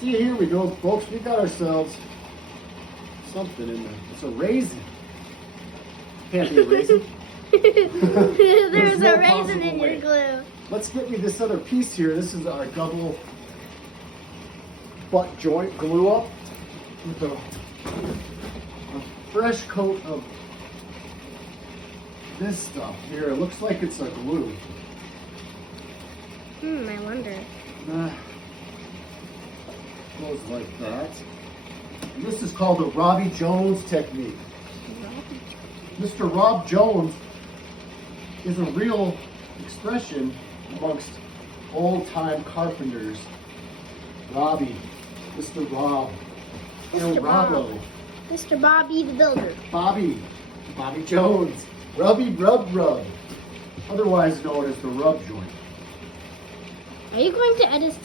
See, here we go, folks. We got ourselves something in there. It's a raisin. Can't be a raisin. There's no a raisin possible in way. your glue. Let's get me this other piece here. This is our double butt joint glue up with a fresh coat of this stuff here. It looks like it's a glue. I wonder. Goes like that. And this is called the Robbie Jones technique. Mr. Rob Jones is a real expression amongst old-time carpenters. Robbie, Mr. Rob, El Mr. Bob. Robbo, Mr. Bobby the Builder. Bobby Jones, Rubby Rub, otherwise known as the rub joint. Are you going to edit